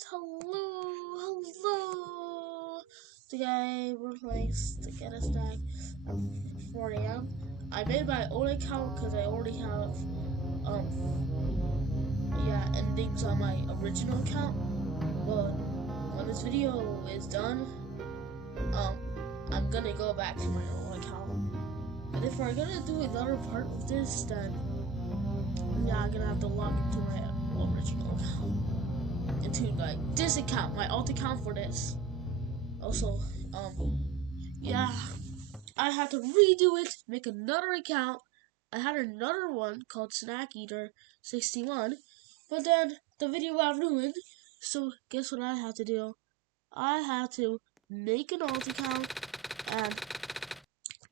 guys, hello. Today we're playing to get a stack at 4 a.m. I made my own account because I already have endings on my original account. But when this video is done, I'm gonna go back to my own account. And if we're gonna do another part of this, then I'm gonna have to log into my original account. Into like this account, my alt account for this. Also, I had to redo it, make another account. I had another one called Snack Eater 61, but then the video got ruined. So guess what I had to do? I had to make an alt account, and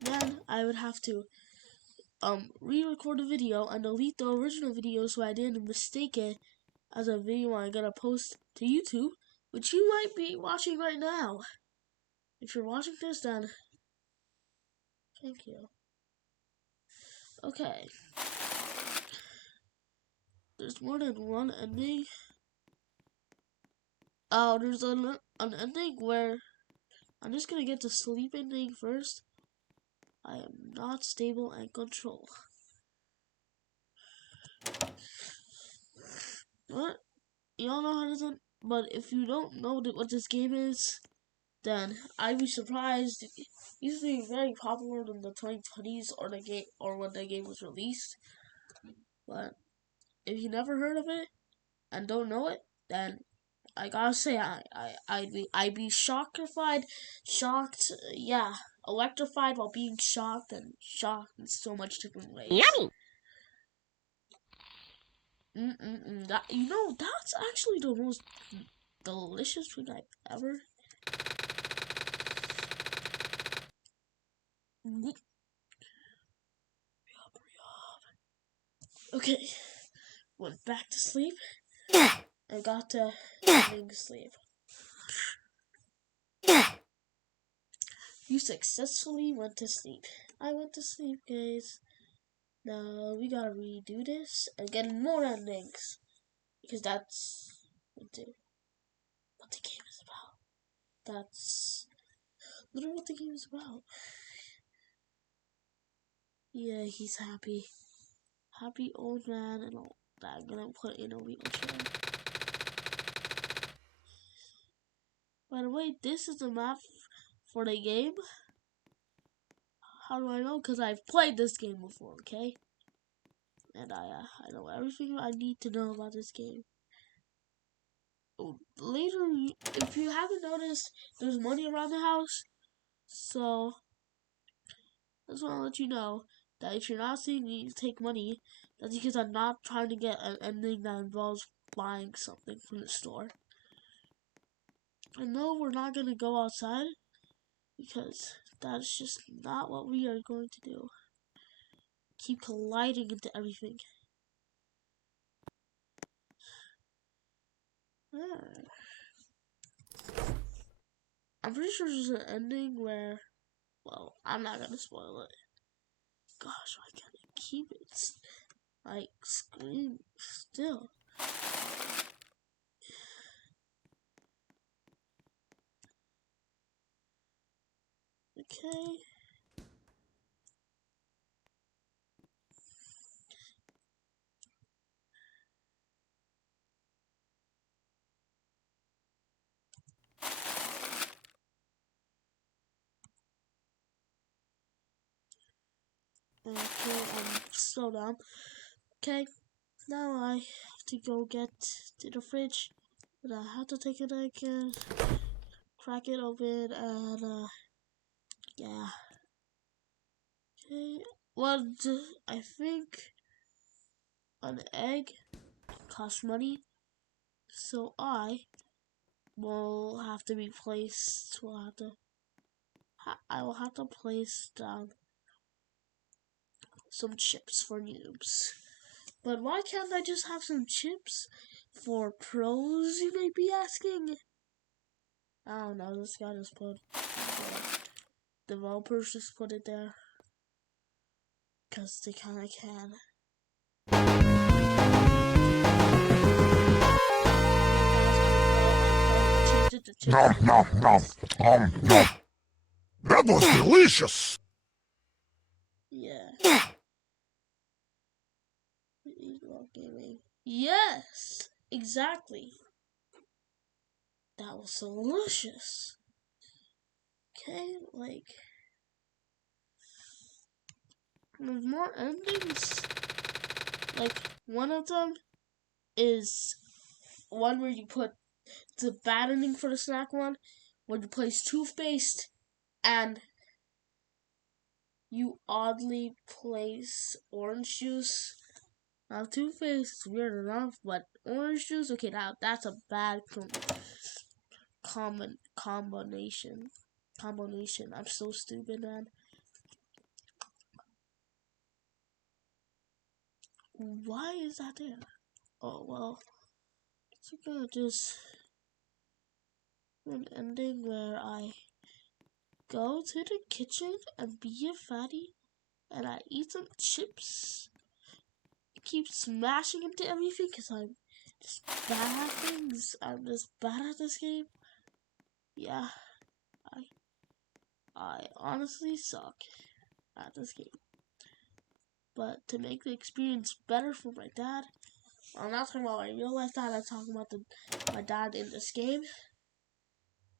then I would have to re-record the video and delete the original video so I didn't mistake it as a video I'm gonna post to YouTube, which you might be watching right now. If you're watching this, then thank you. Okay. There's more than one ending. Oh, there's an ending where I'm just gonna get the sleep ending first. I am not stable and control. What? Y'all know how to do? But if you don't know what this game is, then I'd be surprised. It used to be very popular in the 2020s or when the game was released. But if you never heard of it and don't know it, then I gotta say I'd be shocked, electrified while being shocked and shocked in so much different ways. Yummy. That's actually the most delicious food I've ever. Okay, went back to sleep. I got to having sleep. You successfully went to sleep. I went to sleep, guys. Now we gotta redo this and get more endings. Because that's what the game is about. That's literally what the game is about. Yeah, he's happy. Happy old man and all that. I'm gonna put in a wheelchair. By the way, this is the map for the game. How do I know? Because I've played this game before, okay? And I know everything I need to know about this game. Later, if you haven't noticed, there's money around the house. So, I just want to let you know that if you're not seeing me take money, that's because I'm not trying to get an ending that involves buying something from the store. I know we're not going to go outside because that's just not what we are going to do. Keep colliding into everything. I'm pretty sure there's an ending where, well, I'm not gonna spoil it. Gosh, why can't I keep it like scream still? Okay. Okay, I'm so dumb. Okay, now I have to go get to the fridge, but I have to take it again, crack it open, and yeah. Okay, well, I think an egg costs money, so I will have to be placed. I will have to place down some chips for noobs. But why can't I just have some chips for pros, you may be asking? I don't know, this guy just put, developers just put it there. Because they kinda can. Nom, nom, nom, nom, nom. That was delicious. Yeah. Gaming. Yes, exactly. That was delicious. Okay, like there's more endings. Like one of them is one where you put the bad ending for the snack one, where you place toothpaste and you oddly place orange juice. Now toothpaste is weird enough, but orange juice, okay, now that's a bad combination. I'm so stupid, man. Why is that there? Oh well, it's okay. Just an ending where I go to the kitchen and be a fatty, and I eat some chips. Keep smashing into everything because I'm just bad at things. I'm just bad at this game. Yeah, I honestly suck at this game. But to make the experience better for my dad, I'm not talking about my real life dad. I'm talking about my dad in this game.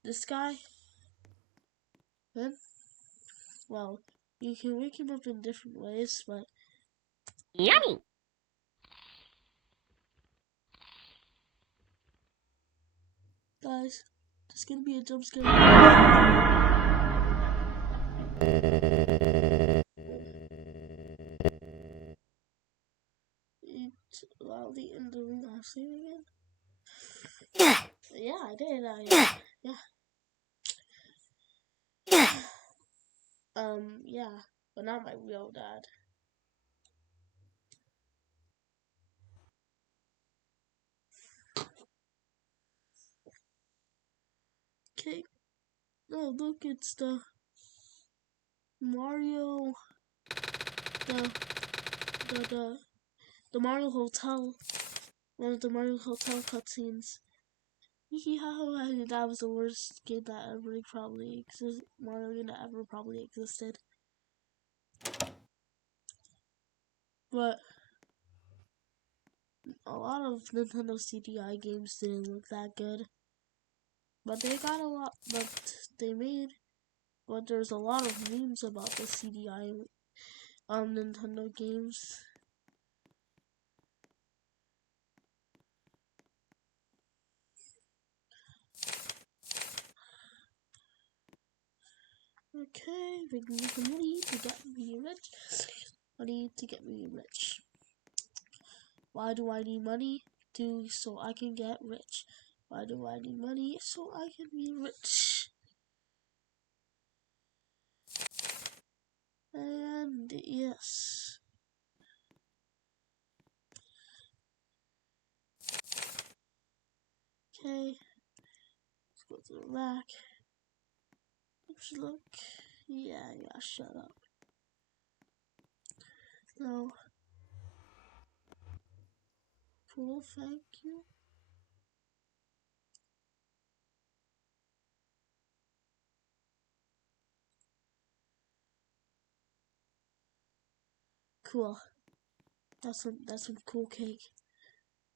This guy. Then, well, you can wake him up in different ways, but Yummy! guys, there's gonna be a jump scare. It's loudly in the room. I'll see you again. Yeah, I did. Yeah, but not my real dad. Okay. No, look, it's the Mario, the the Mario Hotel, one of the Mario Hotel cutscenes. Yeah, that was the worst game that ever probably existed. Mario game that ever probably existed. But a lot of Nintendo CDI games didn't look that good. But they got a lot. But there's a lot of memes about the CDI Nintendo games. Okay, making some money to get me rich. Money to get me rich. Why do I need money? So I can get rich. Why do I need money? So I can be rich. And yes. Okay. Let's go to the rack. Let's look. Yeah, shut up. No. Cool, thank you. Cool. That's some cool cake.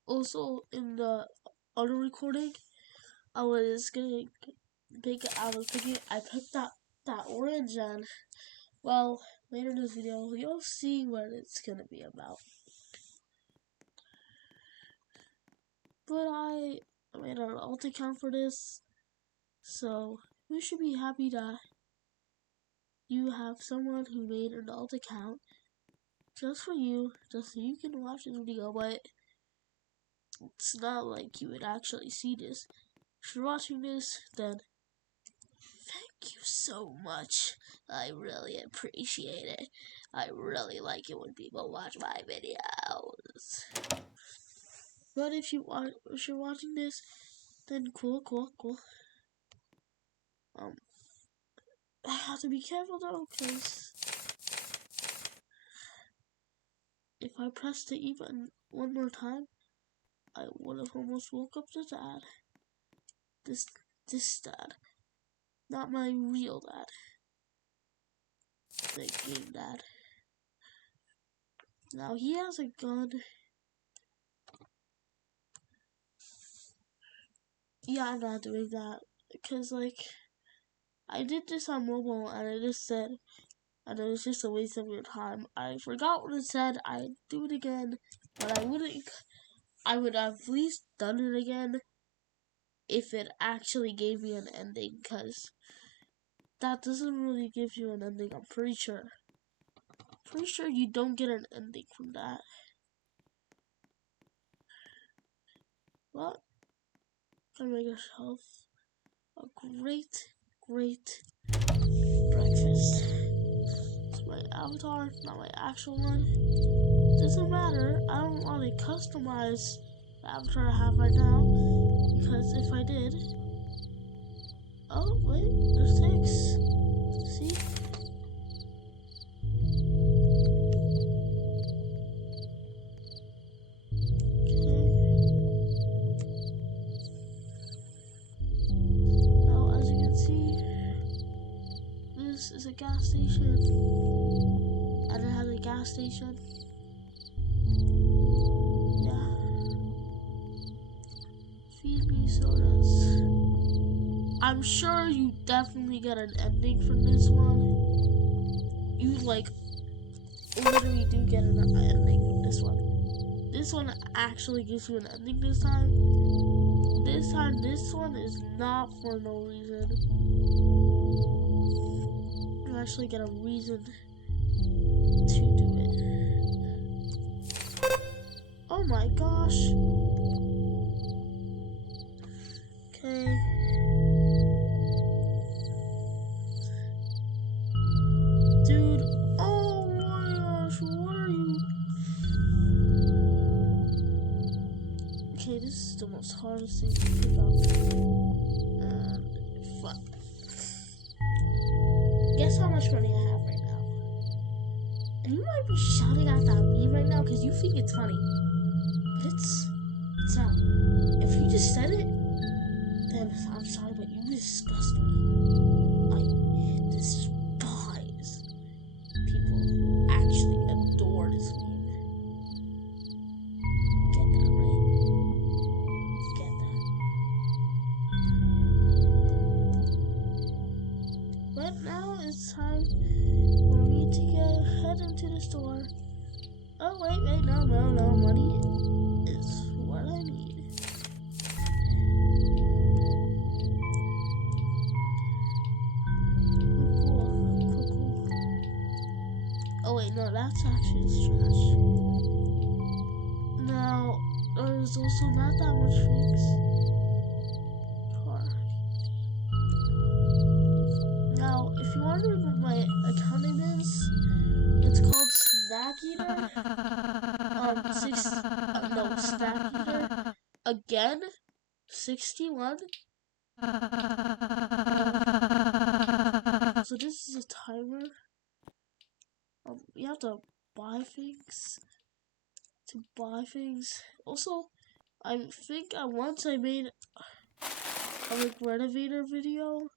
Also, in the other recording, I was thinking I picked that orange, and well, later in this video you'll see what it's gonna be about. But I made an alt account for this, so you should be happy that you have someone who made an alt account just for you, just so you can watch this video. But it's not like you would actually see this. If you're watching this, then thank you so much. I really appreciate it. I really like it when people watch my videos. But if you're watching this, then cool. I have to be careful though, because if I pressed the E button one more time, I would have almost woke up the dad. This this dad, not my real dad, the game dad. Now he has a gun. Yeah, I'm not doing that because like I did this on mobile and it just said, and it was just a waste of your time. I forgot what it said. I'd do it again, but I wouldn't. I would have at least done it again if it actually gave me an ending, because that doesn't really give you an ending. I'm pretty sure. Pretty sure you don't get an ending from that. But gonna make yourself a great breakfast. It's my avatar, not my actual one. Doesn't matter. I don't want to customize the avatar I have right now, because if I did, oh wait, there's ticks. See? This is a gas station, and it has a gas station. Yeah. Feed me sodas. I'm sure you definitely get an ending from this one. You like literally do get an ending from this one. This one actually gives you an ending this time. This time, this one is not for no reason. You actually get a reason to do it. Oh my gosh. Okay. Dude, oh my gosh, what are you? Okay, this is the most hardest thing to pick up. And fuck. Guess how much money I have right now. And you might be shouting out that meme right now because you think it's funny. But it's not. If you just said it, then I'm sorry, but you disgust me. I despise people who actually adore this meme. Get that, right? Get that. But now it's time for me to head into the store. Oh, wait, no, money is what I need. Cool. Oh, wait, no, that's actually trash. Now, there's also not that much things. Now, if you wonder what my account name is, it's called Snack Eater. Snack Eater. Again, 61. So this is a timer. You have to buy things. Also, I think once I made a renovator video.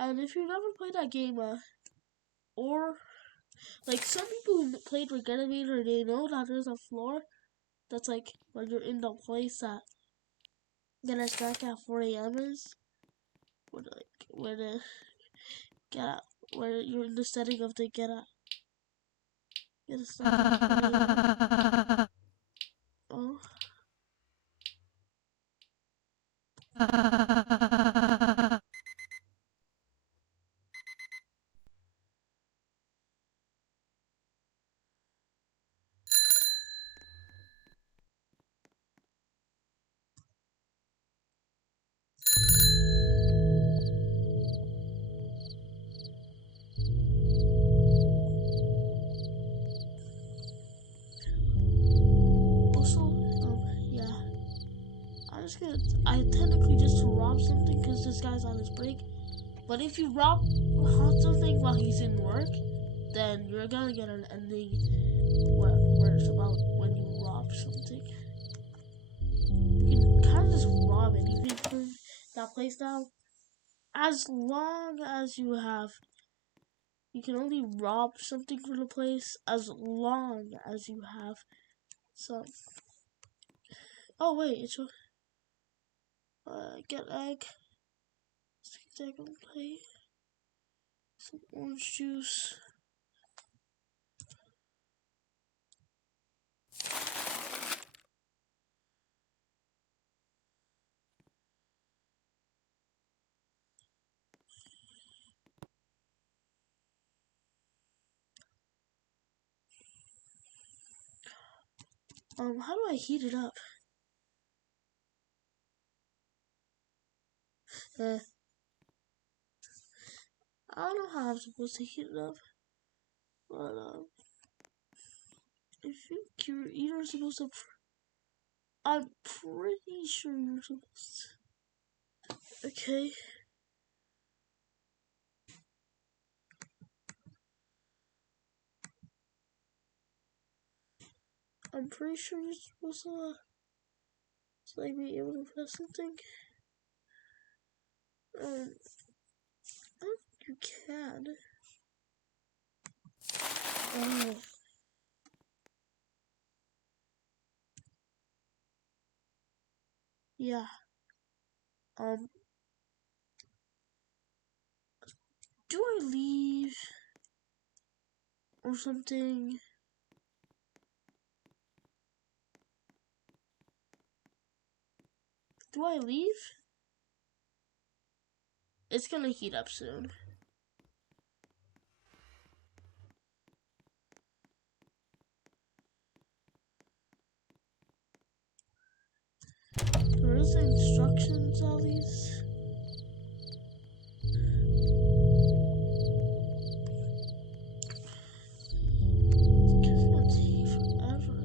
And if you've never played that game, or like some people who played Renovator, they know that there's a floor that's like when you're in the place that get a snack at 4 a.m. is, where you're in the setting of the get a snack at 4 a.m. Oh. I technically just robbed something because this guy's on his break. But if you rob something while he's in work, then you're gonna get an ending where it's about when you rob something. You can kind of just rob anything from that that place now. As long as you can only rob something from the place as long as you have some. Oh wait, it's get egg. Egg on plate. Some orange juice. How do I heat it up? I don't know how I'm supposed to heat it up, but I think you're supposed to. I'm pretty sure you're supposed to. Okay. I'm pretty sure you're supposed to like be able to press something. I don't think you can. Oh. Yeah. Do I leave or something? Do I leave? It's gonna heat up soon. There is instructions on these. It's gonna take forever.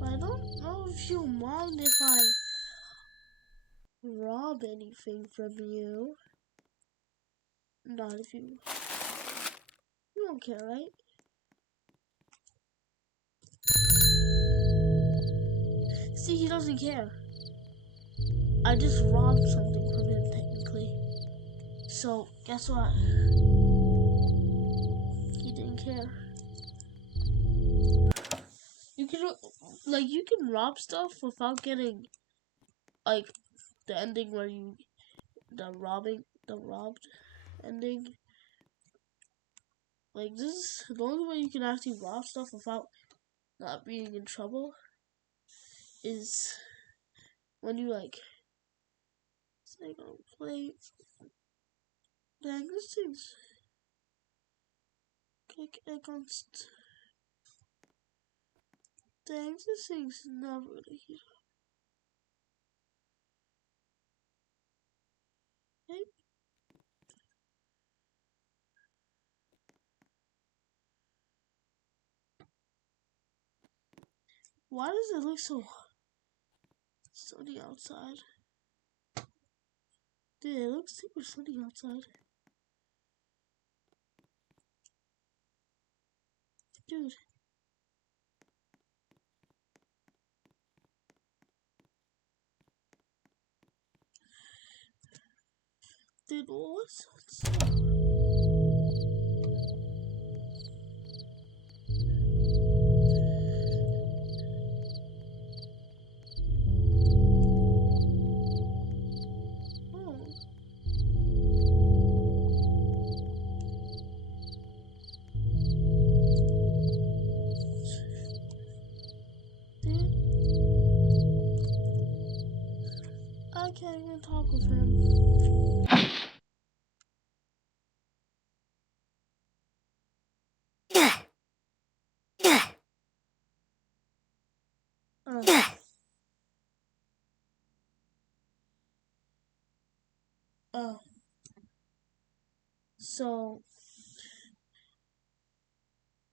But I don't know if you mind if I rob anything from you. Not if you don't care, right? See, he doesn't care. I just robbed something from him, technically. So, guess what? He didn't care. You can rob stuff without getting, like, the ending where the robbed ending. Like, this is the only way you can actually rob stuff without not being in trouble is when you, like, say, go play. Dang, this thing's. Click egg on. Dang, this thing's never gonna heat up. Hey. Why does it look so sunny outside? Dude, it looks super sunny outside. Dude. Dude, what's outside? I can't even talk with him. Oh. So,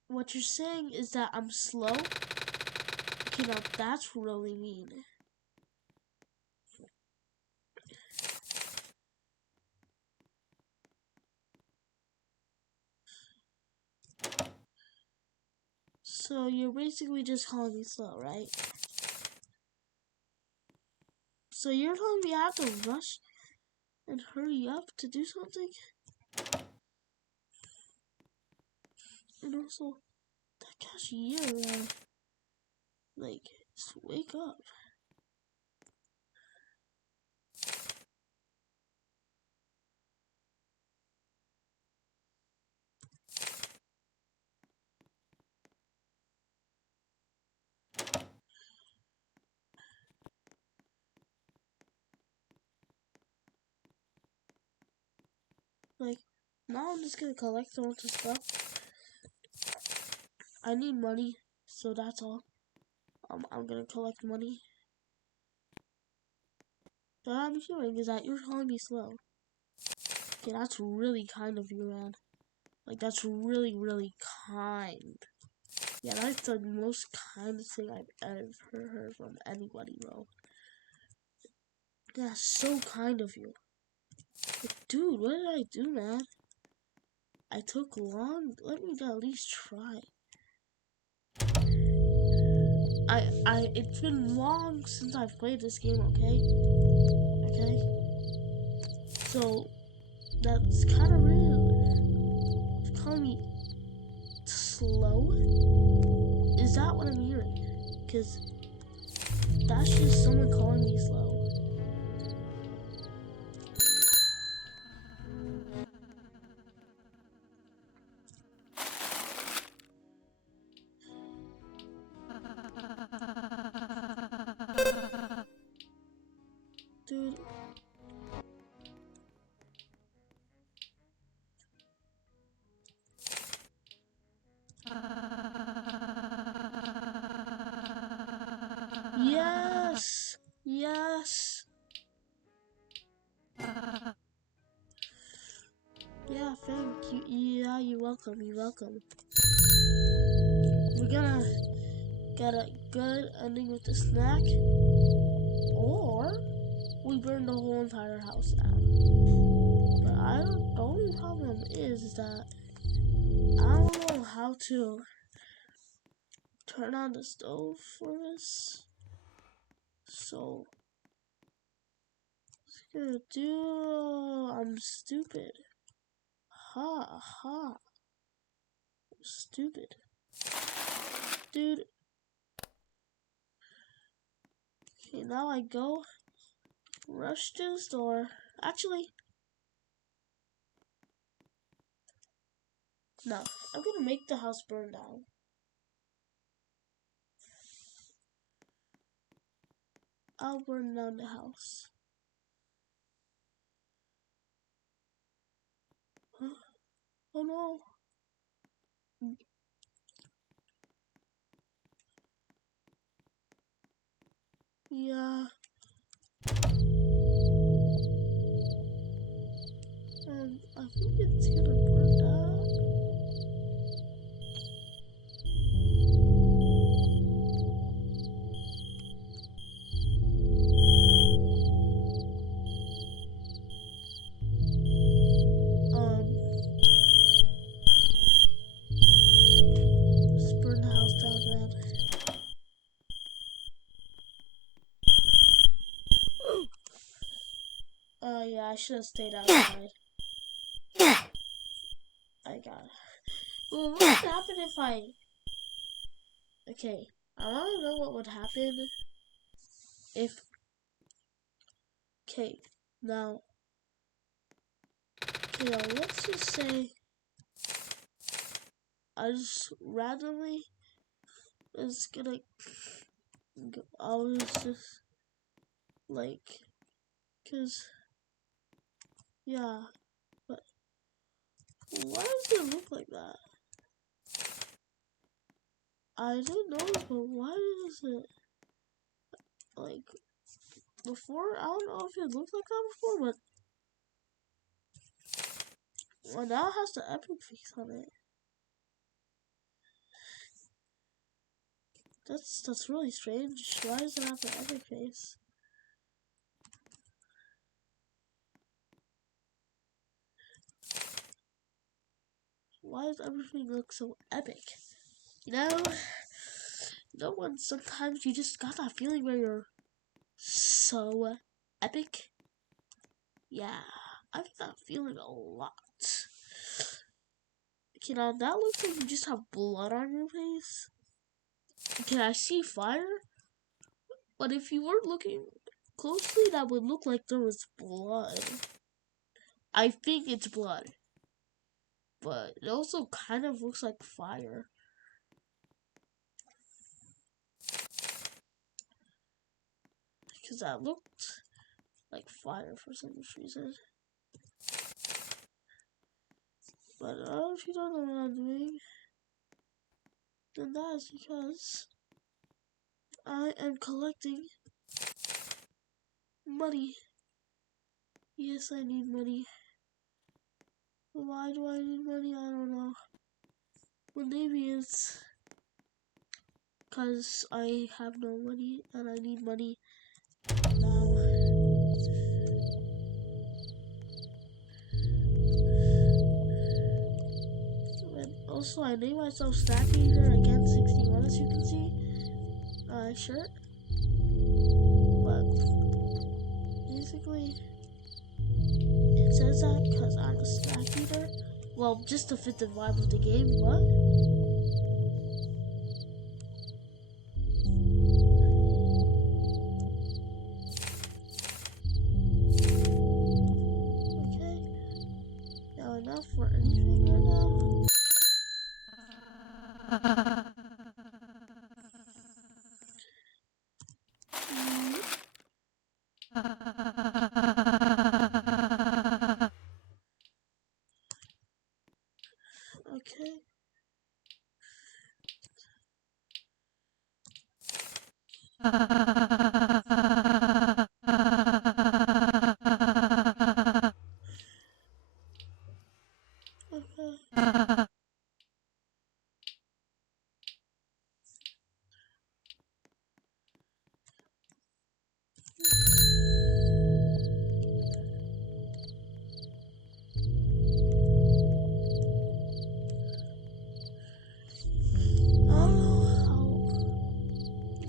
what you're saying is that I'm slow? Okay, now that's really mean. So, you're basically just calling me slow, right? So you're telling me I have to rush and hurry up to do something? And also, that cashier, like, just wake up. Like, now I'm just gonna collect a bunch of stuff. I need money, so that's all. I'm gonna collect money. But I'm hearing is that you're calling me slow. Okay, that's really kind of you, man. Like, that's really, really kind. Yeah, that's the most kindest thing I've ever heard from anybody, bro. That's so kind of you. But dude, what did I do, man? I took long. Let me at least try. It's been long since I've played this game, okay? Okay? So, that's kind of rude. You're calling me slow? Is that what I'm hearing? Because that's just someone calling me slow. Dude. Yes! Yes! Yeah, thank you. Yeah, you're welcome. You're welcome. We're gonna get a good ending with the snack, or we burn the whole entire house down. But the only problem is that I don't know how to turn on the stove for this. So, what's gonna do? I'm stupid. Ha ha. I'm stupid. Dude. Okay, now I go rush to the store. Actually, no. I'm gonna make the house burn down. I'll burn down the house. Huh? Oh no. Yeah. And I think it's gonna burn down. Let's burn the house down, man. Yeah, I should have stayed outside. I got it. Well, what would happen if I... Okay, I want to know what would happen if... Okay, now... Okay, now let's just say... I just randomly... is gonna... I was just... Like... Cause... Yeah, but... Why does it look like that? I don't know, but why does it... Like... Before, I don't know if it looked like that before, but... Well, now it has the epic face on it. That's really strange. Why does it have the epic face? Why does everything look so epic? You know when sometimes you just got that feeling where you're so epic. Yeah, I've got that feeling a lot. Okay, now that looks like you just have blood on your face. Okay, I see fire, but if you weren't looking closely, that would look like there was blood. I think it's blood, but it also kind of looks like fire. Because that looked like fire for some reason. But if you don't know what I'm doing, then that is because I am collecting money. Yes, I need money. Why do I need money? I don't know. But maybe it's because I have no money and I need money now. And also, I named myself Snack Eater again 61, as you can see. Shirt. But basically, it says that because I'm a snack eater. Well, just to fit the vibe of the game. What? Okay. Now enough for anything right now. Okay. Okay. I don't know how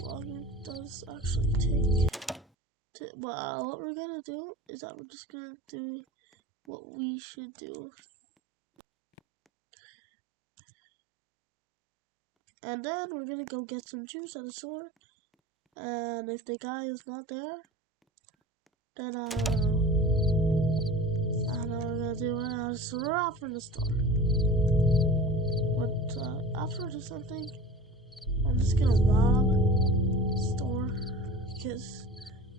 long it does actually take. Well, what we're gonna do is that we're just gonna do what we should do. And then we're gonna go get some juice at the store. And if the guy is not there, then I don't know. I don't know what we're gonna do. We're just off from the store. But after something, I'm just gonna rob the store because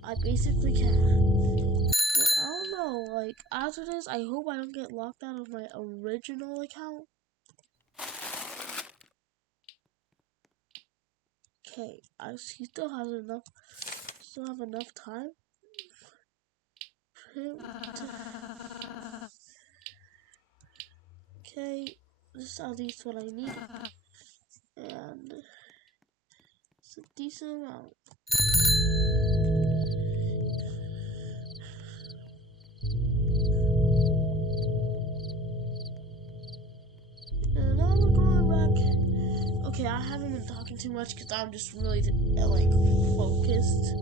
I basically can. But I don't know. Like after this, I hope I don't get locked out of my original account. Okay, he still has enough. Still have enough time for him to. Okay, this is at least what I need, and it's a decent amount. And now we're going back. Okay, I haven't been talking too much because I'm just really like focused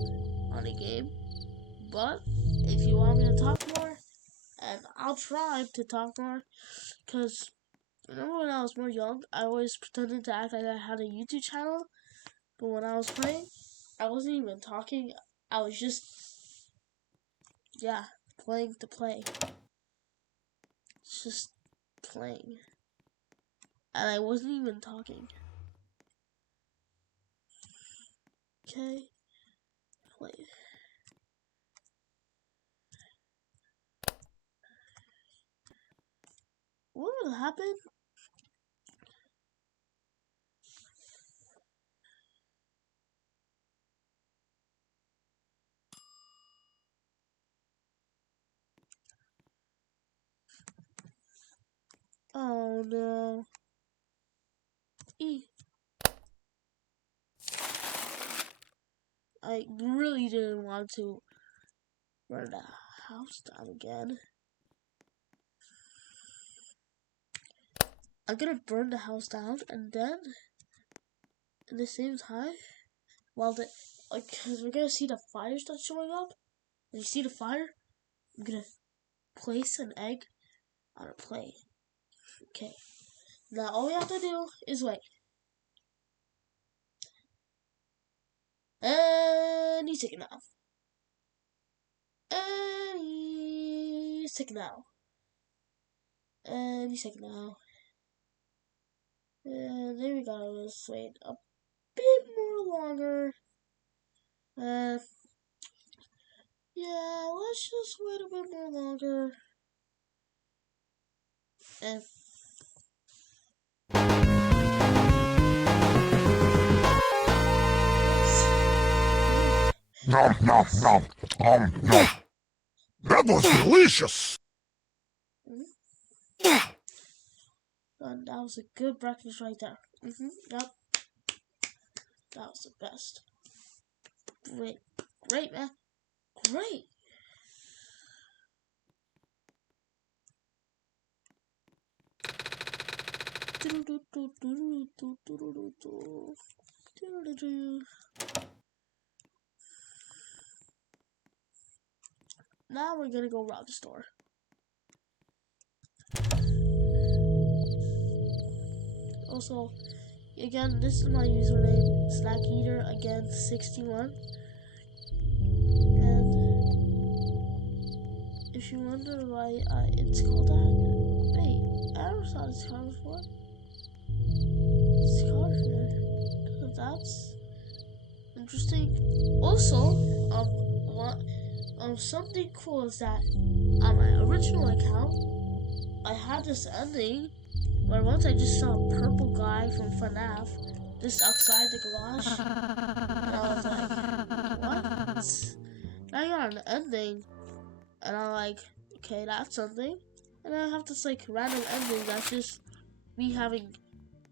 on the game. But if you want me to talk more, and I'll try to talk more, because remember when I was more young, I always pretended to act like I had a YouTube channel, but when I was playing, I wasn't even talking. I was just, yeah, playing to play. It's just playing. And I wasn't even talking. Okay, play. What would happen? Oh no. I really didn't want to burn the house down again. I'm gonna burn the house down and then at the same time, while cause we're gonna see the fire start showing up, And you see the fire? I'm gonna place an egg on a plate. Okay. Now all we have to do is wait. Any second now. Any second now. Any second now. And there we go. Let's wait a bit more longer. Yeah, let's just wait a bit more longer. And Nom nom nom. Nom. That was delicious. that was a good breakfast right there. Yep. That was the best. Great, man. Great. Now we're gonna go rob the store. Also, again, this is my username, SnackEater, again, 61. And if you wonder why it's called that, wait, I never saw this card before. This card here, that's interesting. Also, something cool is that on my original account, I had this ending where once I just saw a purple guy from FNAF just outside the garage, and I was like, what? Now I got an ending, and I'm like, okay, that's something. And I have this like random ending that's just me having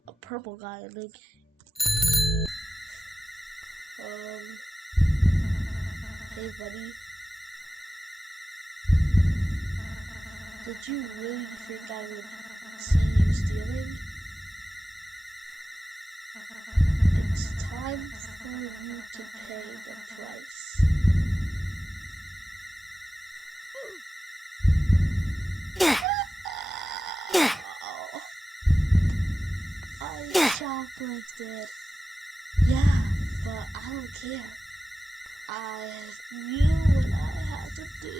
a purple guy ending. Hey buddy. Did you really think I would see you stealing? It's time for you to pay the price. I shoplifted. Yeah, but I don't care. I knew what I had to do.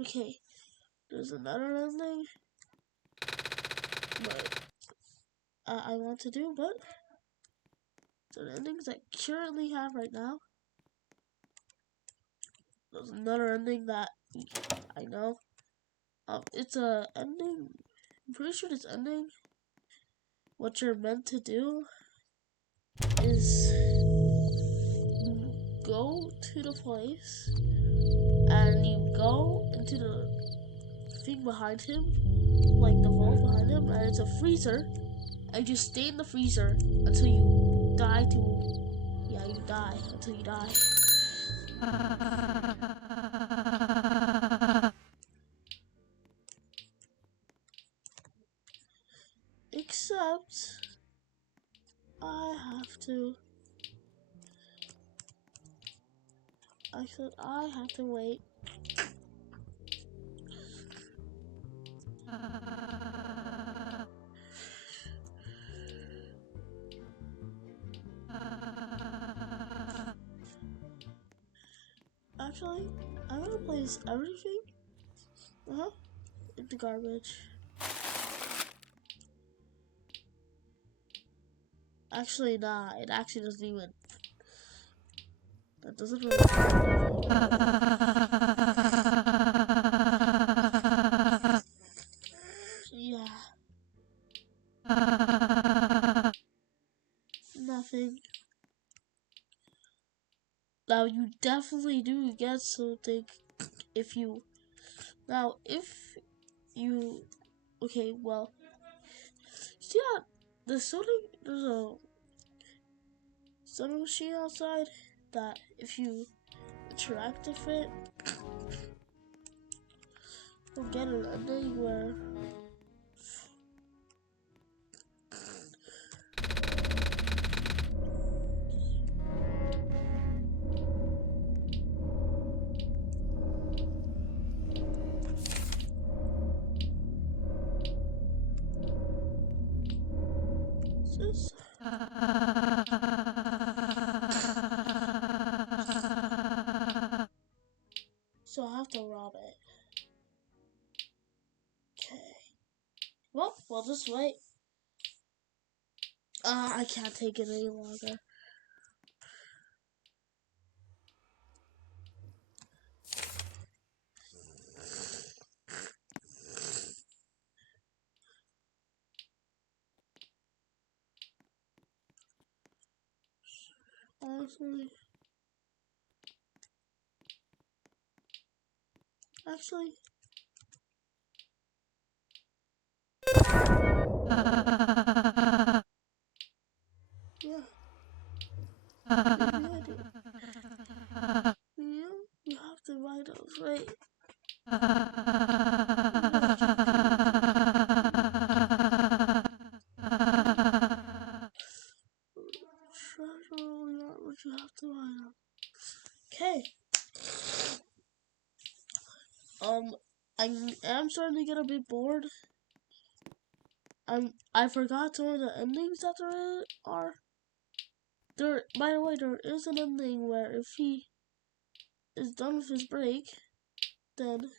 Okay, there's another ending, but I want to do, but the endings I currently have right now. There's another ending that I know. It's a ending. I'm pretty sure this ending. What you're meant to do is go to the place and you go into the thing behind him, like the vault behind him, and it's a freezer, and you stay in the freezer until you die you die until you die. Except I have to wait. Actually, I'm gonna place everything in the garbage. Actually, nah, it actually doesn't even. That doesn't really yeah. Nothing. Now you definitely do get something if you okay, well, see how there's a soda machine outside that if you interact with it, you'll get an ending where this? So I have to rob it. Okay. Well, we'll just wait. I can't take it any longer. Honestly. Actually. Yeah. Maybe I do. You have to write us, right? Treasure only art what you have to write up. Okay. I am starting to get a bit bored. I forgot some of the endings that there are. By the way, there is an ending where if he is done with his break, then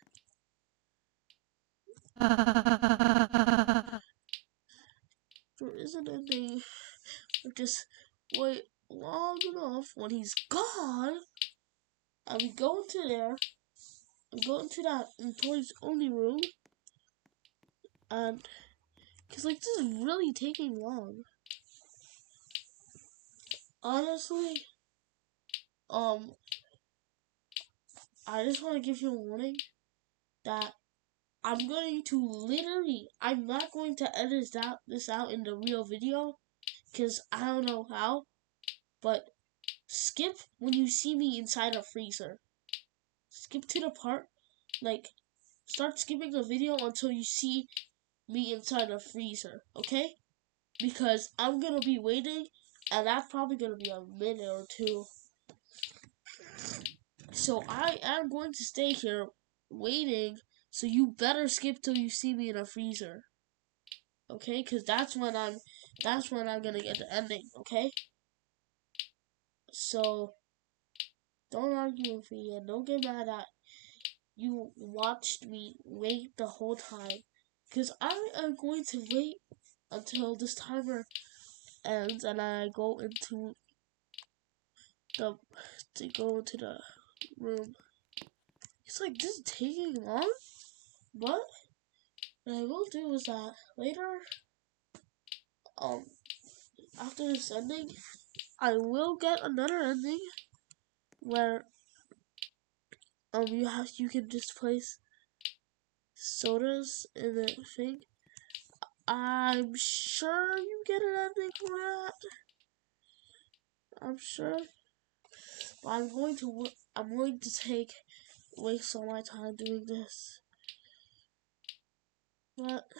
there is an ending where just wait long enough when he's gone, and we go into there, and go into that employees only room, and cause like this is really taking long. Honestly, I just want to give you a warning that I'm not going to edit this out in the real video, because I don't know how, but skip when you see me inside a freezer. Skip to the part, like, start skipping the video until you see me inside a freezer, okay? Because I'm gonna be waiting, and that's probably gonna be a minute or two. So I am going to stay here waiting, so you better skip till you see me in a freezer. Okay? Cause that's when I'm gonna get the ending, okay? So don't argue with me and don't get mad at you watched me wait the whole time. Cause I am going to wait until this timer ends and I go into the room. It's like this is taking long, but what I will do is that later, after this ending, I will get another ending where you can just place sodas in the thing. I'm sure you get an ending for that. I'm sure. But I'm going to waste all my time doing this. But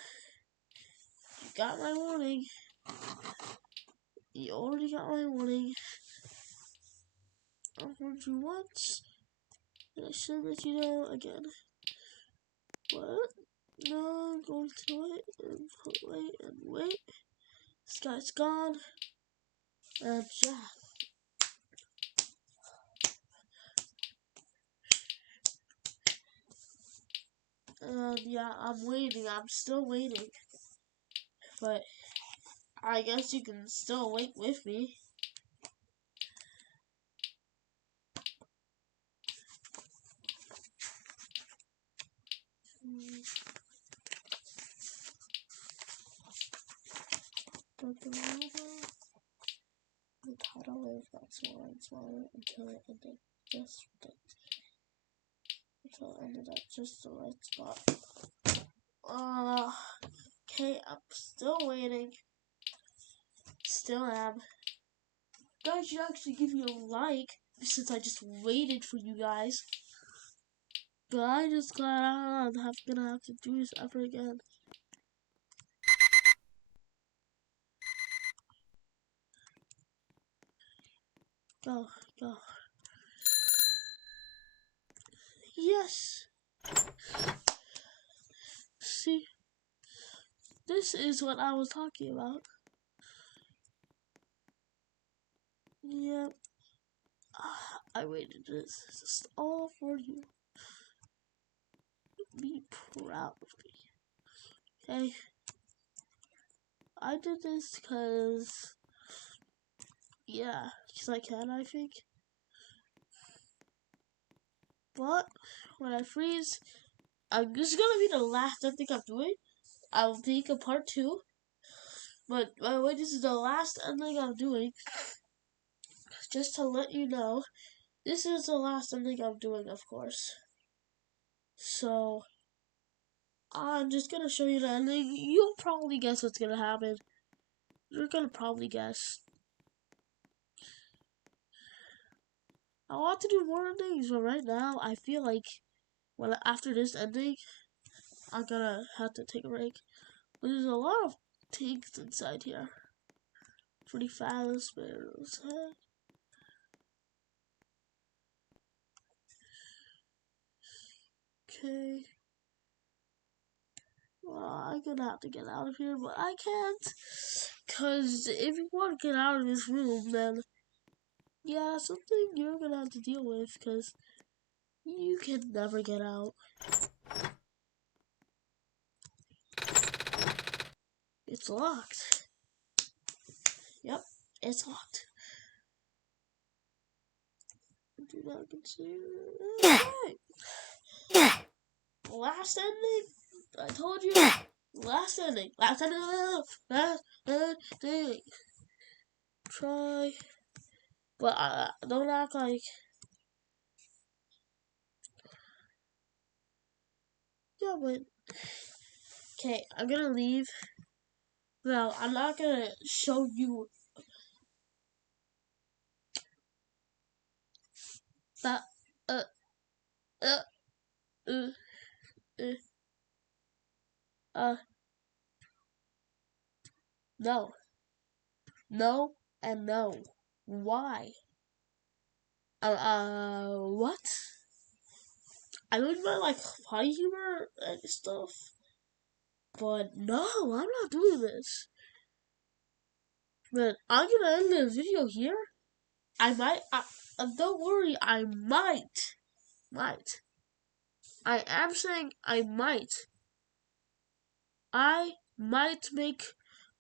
you got my warning. You already got my warning. I warned you once, and I shouldn't let you know again. But no, I'm going to wait and wait. This guy's gone, and yeah. Yeah, I'm waiting. I'm still waiting. But I guess you can still wait with me. The title is got smaller and smaller until it ended at just the right spot. Okay, I'm still waiting. Still am. Guys should actually give me a like since I just waited for you guys. But I just got out. I'm gonna have to do this ever again. Go, go. Yes. See, this is what I was talking about. Yep. I waited this. This is all for you. Be proud of me. Okay. I did this because, yeah, because I can, I think. But when I freeze, this is gonna be the last thing I'm doing. I'll make a part 2. But by the way, this is the last ending I'm doing. Just to let you know, this is the last ending I'm doing, of course. So, I'm just gonna show you the ending. You'll probably guess what's gonna happen. You're gonna probably guess. I want to do more endings, but right now, I feel like after this ending, I'm gonna have to take a break. But there's a lot of things inside here. Pretty fast, but okay. Well, I'm gonna have to get out of here, but I can't. Cause if you want to get out of this room, then yeah, something you're gonna have to deal with. Cause you can never get out. It's locked. Yep, it's locked. Do not consider. Okay. Last ending. I told you. Last ending. Last ending. Last ending. Try. But don't act like. Yeah, but. Okay, I'm gonna leave. No, I'm not gonna show you that. Uh, uh, uh, uh, uh. No. No and no. Why? What? I know you might like funny humor and stuff, but no, I'm not doing this. But I'm gonna end the video here. I might, don't worry, I might. I am saying I might. I might make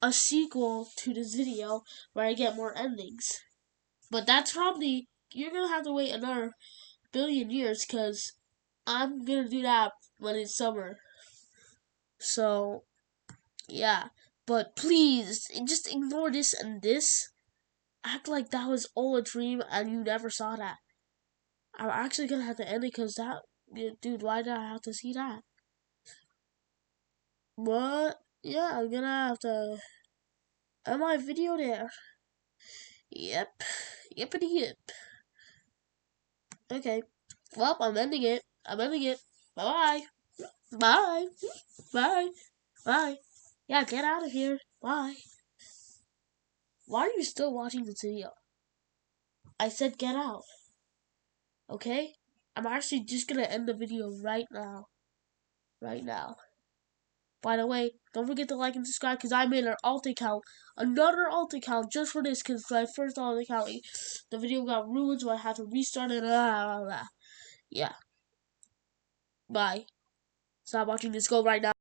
a sequel to this video where I get more endings. But that's probably, you're gonna have to wait another billion years because I'm gonna do that when it's summer. So, yeah. But please, just ignore this and this. Act like that was all a dream and you never saw that. I'm actually gonna have to end it because that, dude, why did I have to see that? But, yeah, I'm gonna have to end my video there. Yep. Yippity yip. Okay. Well, I'm ending it. Bye-bye. Bye. Bye. Bye. Yeah, get out of here. Bye. Why are you still watching this video? I said get out. Okay? I'm actually just gonna end the video right now. Right now. By the way, don't forget to like and subscribe because I made an alt account. Another alt account just for this because my first alt account, the video got ruined so I had to restart it. Yeah. Bye. Stop watching this. Go right now.